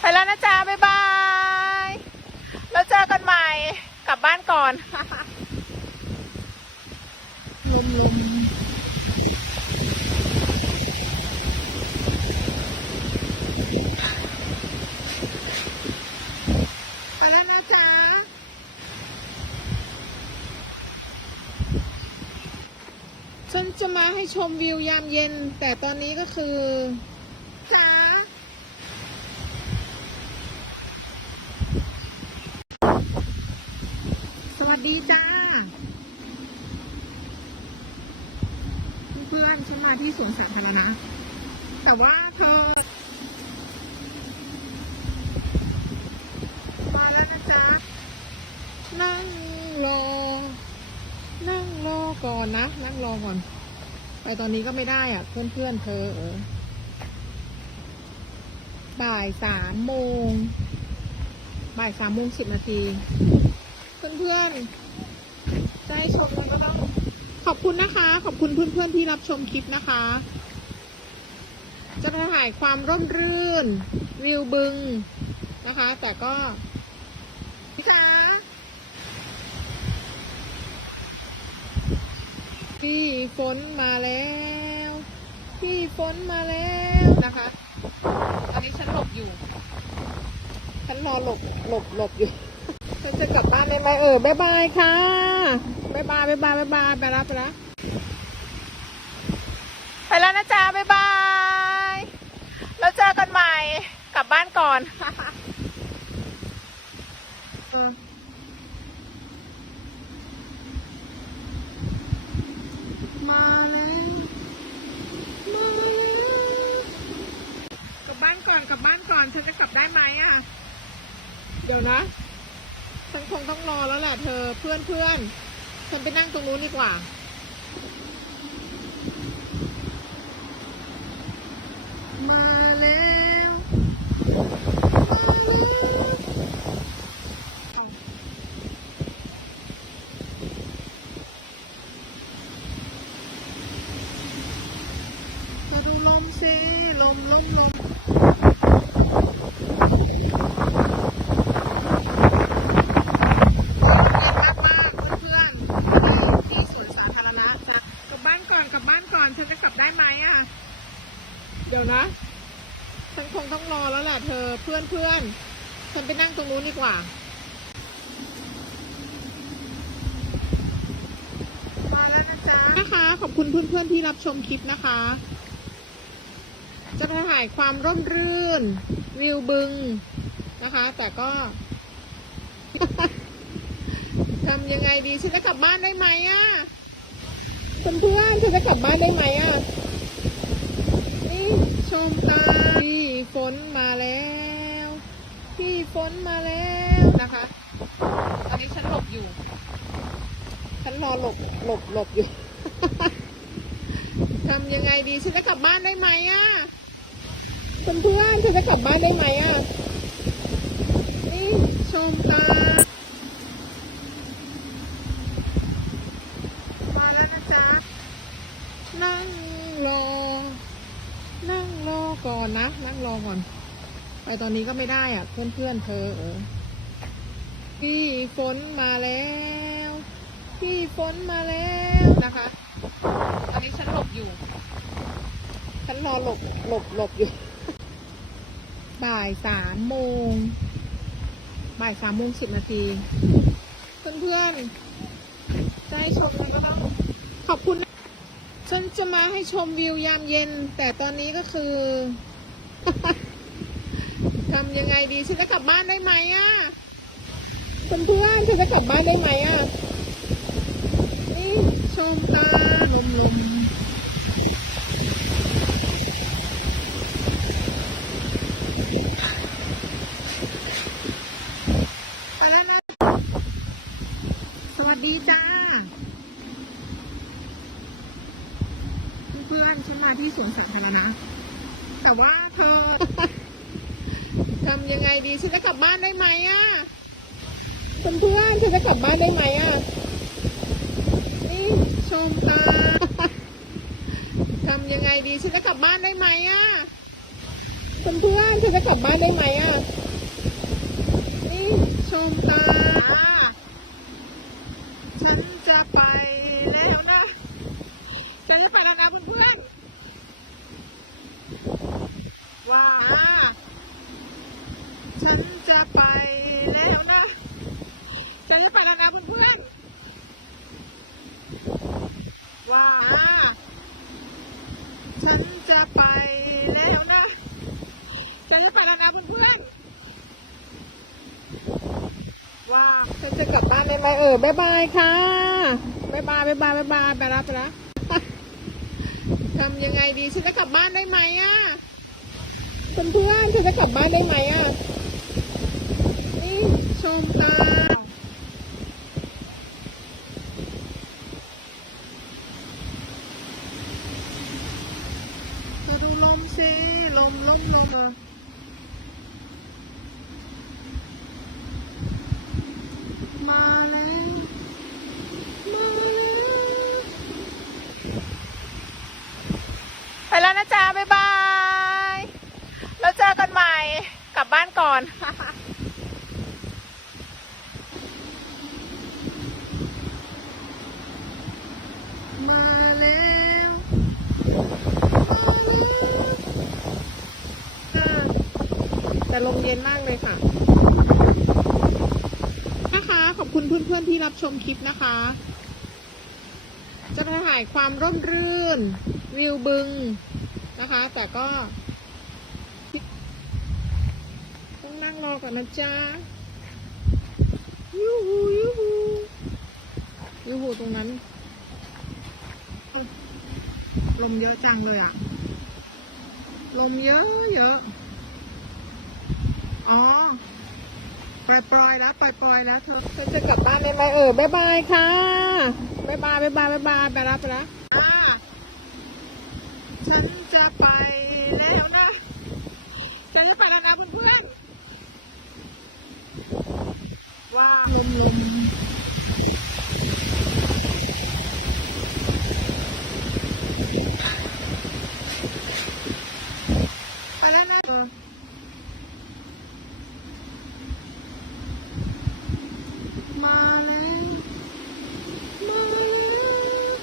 ไปแล้วนะจ๊ะบ๊ายบาย แล้วเจอกันใหม่ กลับบ้านก่อนลมลมไปแล้วนะจ๊ะฉันจะมาให้ชมวิวยามเย็น แต่ตอนนี้ก็คือจ้าสวัสดีจ้า เพื่อนๆ ฉันมาที่สวนสาธารณะ แต่ว่าเธอ มาแล้วนะจ๊ะ นั่งรอ นั่งรอก่อนนะ นั่งรอก่อน ไปตอนนี้ก็ไม่ได้อะ เพื่อนๆเธอเออบ่ายสามโมง บ่ายสามโมงสิบนาที เพื่อนๆได้ชมกันก็ต้อง อบคุณนะคะ ขอบคุณเพื่อนๆที่รับชมคลิปนะคะ จะถ่ายความร่มรื่น วิวบึงนะคะ แต่ก็พี่จ๋าพี่ฝนมาแล้ว พี่ฝนมาแล้วนะคะ อันนี้ฉันหลบอยู่ ฉันรอหลบหลบหลบอยู่ ฉันจะกลับบ้านได้ไหมเออบายบายค่ะายบายบายบายบายบายไปแล้วไปแล้วไปแล้วนะจ๊ะบายบายแล้วเจอกันใหม่กลับบ้านก่อนเออมาแล้วมาแล้วกลับบ้านก่อนกลับบ้านก่อนฉันจะกลับได้ไหมอะ เดี๋ยวนะฉันคงต้องรอแล้วแหละเธอเพื่อนเพื่อน ฉันไปนั่งตรงนู้นดีกว่า มาแล้วมาแล้วจะดูลมสิลมลมลม เย็นมากมากๆเพื่อนๆที่สวนสาธารณะจะกลับบ้านก่อนกลับบ้านก่อน ฉันจะกลับได้ไหมอะ เดี๋ยวนะ ฉันคงต้องรอแล้วแหละเธอเพื่อนเพื่อนๆฉั นู้นดีกว่า มาแล้วนะจ๊ะนะคะ ขอบคุณเพื่อนๆที่รับชมคลิปนะคะ จะถ่ายความร่มรื่น วิวบึงนะคะ แต่ก็ทำยังไงดี ฉันจะกลับบ้านได้ไหมอะเพื่อนเพื่อนๆฉันจะกลับบ้านได้ไหมอะชมตาพี่ฝนมาแล้ว พี่ฝ นมาแล้วนะคะ ตอนนี้ฉันหลบอยู่ ฉันรอหลบหลบหลบอยู่ ทำยังไงดี ฉันจะกลับบ้านได้ไหมอะเพื่อนเพื่อนๆฉันจะกลับบ้านได้ไหมอะ นี่ชมตา มาแล้วนะจ๊ะ นั่งรอ นั่งรอก่อนนะ นั่งรอก่อน ไป ตอนนี้ก็ไม่ได้อะ เพื่อนๆเธอนเออพี่ฝนมาแล้วพี่ฝนมาแล้วนะคะ อันนี้ฉันหลบอยู่ ฉันรอหลบหลบหลบอยู่ บ่ายสามโมงบ่ายสามโมงสิบนาที เพื่อนๆได้ชมกันก็ต้องขอบคุณ ฉันจะมาให้ชมวิวยามเย็น แต่ตอนนี้ก็คือ ทำยังไงดีฉันจะกลับบ้านได้ไหมอะเพื่อนฉันจะกลับบ้านได้ไหมอะนี่ชมตาลมลมไปแล้วนะสวัสดีจ้า เพื่อนๆฉันมาที่สวนสาธารณะแต่ว่าเธอ ทำยังไงดีฉันจะกลับบ้านได้ไหมอะเพื่อนฉันจะกลับบ้านได้ไหมอะนี่ชมตาทำยังไงดีฉันจะกลับบ้านได้ไหมอะเพื่อนๆเธอจะกลับบ้านได้ไหมอะนี่ชมตาฉันจะไปแล้วนะฉันจะไปแล้วนะเพื่อนๆว่า ฉันจะไปแล้วนะฉันจะไปแล้วนะเพื่อนๆว่า ฉันจะไปแล้วนะ ฉันจะไปแล้วนะเพื่อนๆว่าวฉันจะกลับบ้านได้ไหมเออบ๊ายบายค่ะบ๊ายบายบ๊ายบายบ๊ายบายไปรับไปแล้วทำยังไงดี ฉันจะกลับบ้านได้ไหมอะเพื่อนๆฉันจะกลับบ้านได้ไหมอะนี่ชมตา เธอดูลมสิลมลมลมอะมาแล้ว มาแล้ว ไปแล้วนะจ๊ะ บ๊ายบาย แล้วเจอกันใหม่ กลับบ้านก่อนมาแล้วมาแล้วแต่ลมเย็นมากเลยค่ะ นะคะ ขอบคุณเพื่อนๆที่รับชมคลิปนะคะ จะถ่ายความร่มรื่น วิวบึง นะคะ แต่ก็ต้องนั่งรอก่อนนะจ๊ะยูหูยูหูยูหูตรงนั้น ลมเยอะจังเลยอะลมเยอะเยอะอ๋อปล่อยปล่อยแล้วปล่อยปล่อยแล้วเธอเธอจะกลับบ้านได้ไหมเออบ๊ายบายค่ะบ๊ายบายบ๊ายบายบ๊ายบายไปรับไปแล้วอ่าฉัน จะไปแล้วนะฉันจะไปแล้วนะเพื่อนๆว้าลมลมไปแล้วนะเออมาแล้ว มาแล้ว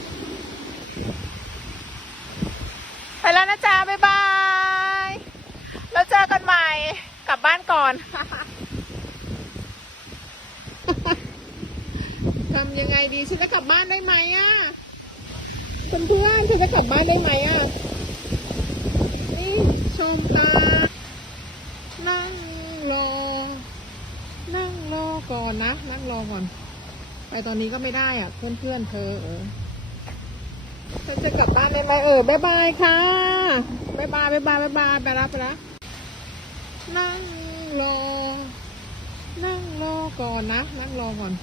ไปแล้วนะจ๊ะ บ๊ายบาย แล้วเจอกันใหม่ ก่อน ทำยังไงดีฉันจะกลับบ้านได้ไหมอะเพื่อนๆฉันจะกลับบ้านได้ไหมอะ นี่ชมตา นั่งรอ นั่งรอก่อนนะ นั่งรอก่อน ไปตอนนี้ก็ไม่ได้อะ เพื่อนๆเธอเออฉันจะกลับบ้านได้ไหมเออบ๊ายบายค่ะบ๊ายบายบ๊ายบายบ๊ายบายไปรับไปล้วนั่ง รอ นั่งรอก่อนนะ นั่งรอก่อน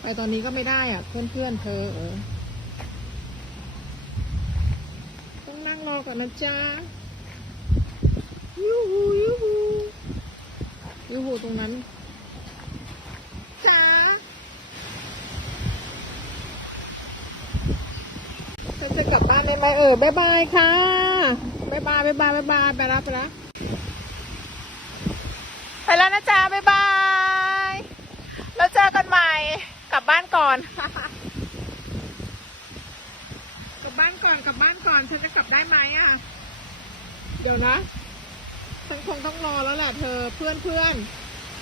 ไปตอนนี้ก็ไม่ได้อะ เพื่อนๆเธอเออต้องนั่งรอก่อนนะจ๊ะยูหูยูหูยูหูตรงนั้นจ้าจะกลับบ้านได้ไหมเออบ๊ายบายค่ะบ๊ายบายบ๊ายบายบ๊ายบายไปรับไปแล้ว ไปแล้วนะจ๊ะ บ๊ายบาย แล้วเจอกันใหม่ กลับบ้านก่อน กลับบ้านก่อน กลับบ้านก่อน ฉันจะกลับได้ไหมอะ เดี๋ยวนะ ฉันคงต้องรอแล้วแหละเธอ เพื่อนเพื่อน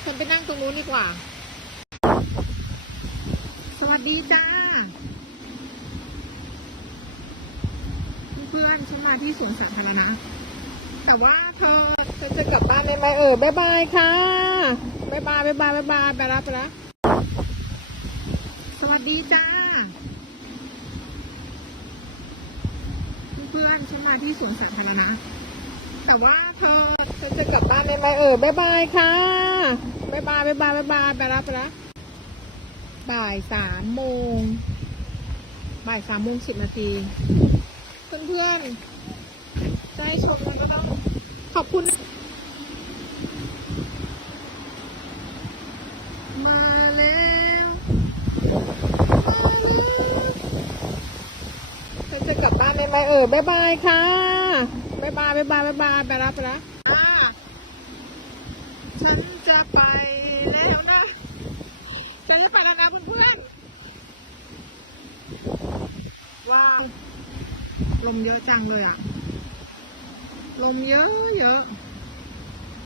ฉันไปนั่งตรงนู้นดีกว่า สวัสดีจ้า เพื่อนฉันมาที่สวนสาธารณะ แต่ว่าเธอเธอจะกลับบ้านได้ไหมเออบ๊ายบายค่ะบ๊ายบายบ๊ายบายบ๊ายบายไปรับไปแล้วสวัสดีจ้า เพื่อนฉันมาที่สวนสาธารณะแต่ว่าเธอเธอจะกลับบ้านได้ไหมเออบ๊ายบายค่ะบ๊ายบายบ๊ายบายบ๊ายบายไปรับไปแล้วบ่ายสามโมงบ่ายสามโมงสิบนาทีเพื่อนๆ ได้ชมแล้วก็ต้องขอบคุณ มาแล้วมาแล้วฉันจะกลับบ้านได้ไหมเออบ๊ายบายค่ะบ๊ายบายบ๊ายบายบ๊ายบายไปรับไปลับฉันจะไปแล้วนะ ฉันจะไปแล้วนะเพื่อนๆว้าวลมเยอะจังเลยอะ 老牛呀。